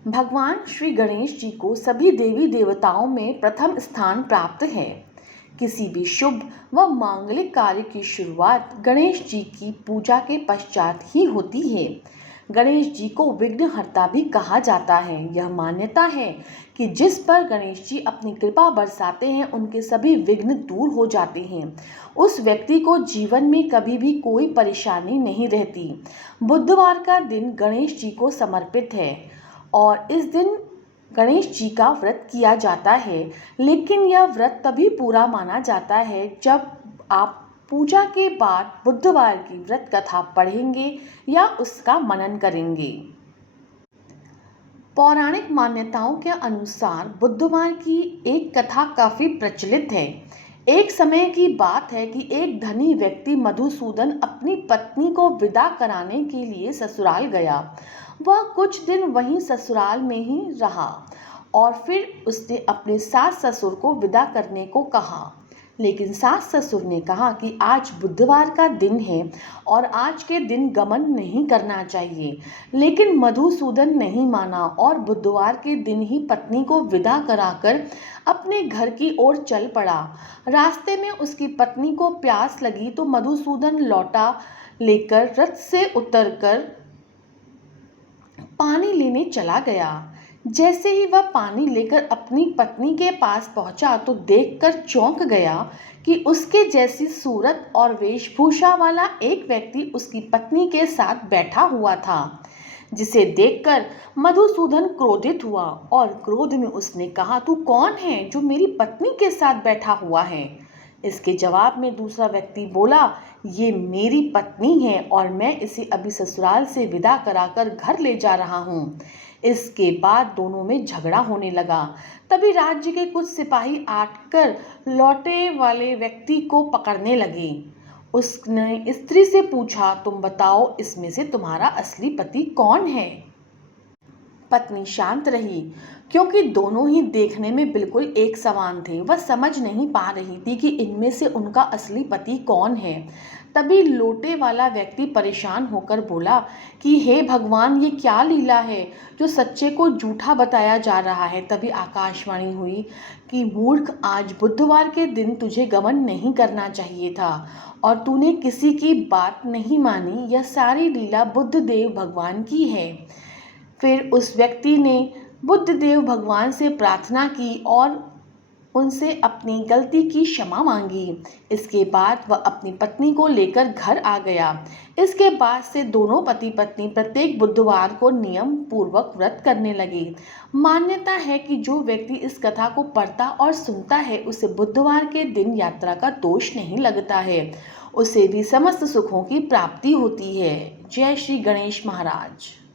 भगवान श्री गणेश जी को सभी देवी देवताओं में प्रथम स्थान प्राप्त है। किसी भी शुभ व मांगलिक कार्य की शुरुआत गणेश जी की पूजा के पश्चात ही होती है। गणेश जी को विघ्नहर्ता भी कहा जाता है। यह मान्यता है कि जिस पर गणेश जी अपनी कृपा बरसाते हैं उनके सभी विघ्न दूर हो जाते हैं। उस व्यक्ति को जीवन में कभी भी कोई परेशानी नहीं रहती। बुधवार का दिन गणेश जी को समर्पित है और इस दिन गणेश जी का व्रत किया जाता है, लेकिन यह व्रत तभी पूरा माना जाता है जब आप पूजा के बाद बुधवार की व्रत कथा पढ़ेंगे या उसका मनन करेंगे। पौराणिक मान्यताओं के अनुसार बुधवार की एक कथा काफ़ी प्रचलित है। एक समय की बात है कि एक धनी व्यक्ति मधुसूदन अपनी पत्नी को विदा कराने के लिए ससुराल गया। वह कुछ दिन वहीं ससुराल में ही रहा और फिर उसने अपने सास ससुर को विदा करने को कहा, लेकिन सास ससुर ने कहा कि आज बुधवार का दिन है और आज के दिन गमन नहीं करना चाहिए। लेकिन मधुसूदन नहीं माना और बुधवार के दिन ही पत्नी को विदा कराकर अपने घर की ओर चल पड़ा। रास्ते में उसकी पत्नी को प्यास लगी तो मधुसूदन लौटा लेकर रथ से उतरकर पानी लेने चला गया। जैसे ही वह पानी लेकर अपनी पत्नी के पास पहुंचा तो देखकर चौंक गया कि उसके जैसी सूरत और वेशभूषा वाला एक व्यक्ति उसकी पत्नी के साथ बैठा हुआ था, जिसे देखकर मधुसूदन क्रोधित हुआ और क्रोध में उसने कहा, तू कौन है जो मेरी पत्नी के साथ बैठा हुआ है? इसके जवाब में दूसरा व्यक्ति बोला, ये मेरी पत्नी है और मैं इसे अभी ससुराल से विदा कराकर घर ले जा रहा हूँ। इसके बाद दोनों में झगड़ा होने लगा। तभी राज्य के कुछ सिपाही आकर लौटे वाले व्यक्ति को पकड़ने लगे। उसने स्त्री से पूछा, तुम बताओ इसमें से तुम्हारा असली पति कौन है? पत्नी शांत रही, क्योंकि दोनों ही देखने में बिल्कुल एक समान थे। वह समझ नहीं पा रही थी कि इनमें से उनका असली पति कौन है। तभी लोटे वाला व्यक्ति परेशान होकर बोला कि हे भगवान, ये क्या लीला है जो सच्चे को झूठा बताया जा रहा है। तभी आकाशवाणी हुई कि मूर्ख, आज बुधवार के दिन तुझे गमन नहीं करना चाहिए था और तूने किसी की बात नहीं मानी। यह सारी लीला बुद्धदेव भगवान की है। फिर उस व्यक्ति ने बुद्धदेव भगवान से प्रार्थना की और उनसे अपनी गलती की क्षमा मांगी। इसके बाद वह अपनी पत्नी को लेकर घर आ गया। इसके बाद से दोनों पति पत्नी प्रत्येक बुधवार को नियम पूर्वक व्रत करने लगे। मान्यता है कि जो व्यक्ति इस कथा को पढ़ता और सुनता है उसे बुधवार के दिन यात्रा का दोष नहीं लगता है, उसे भी समस्त सुखों की प्राप्ति होती है। जय श्री गणेश महाराज।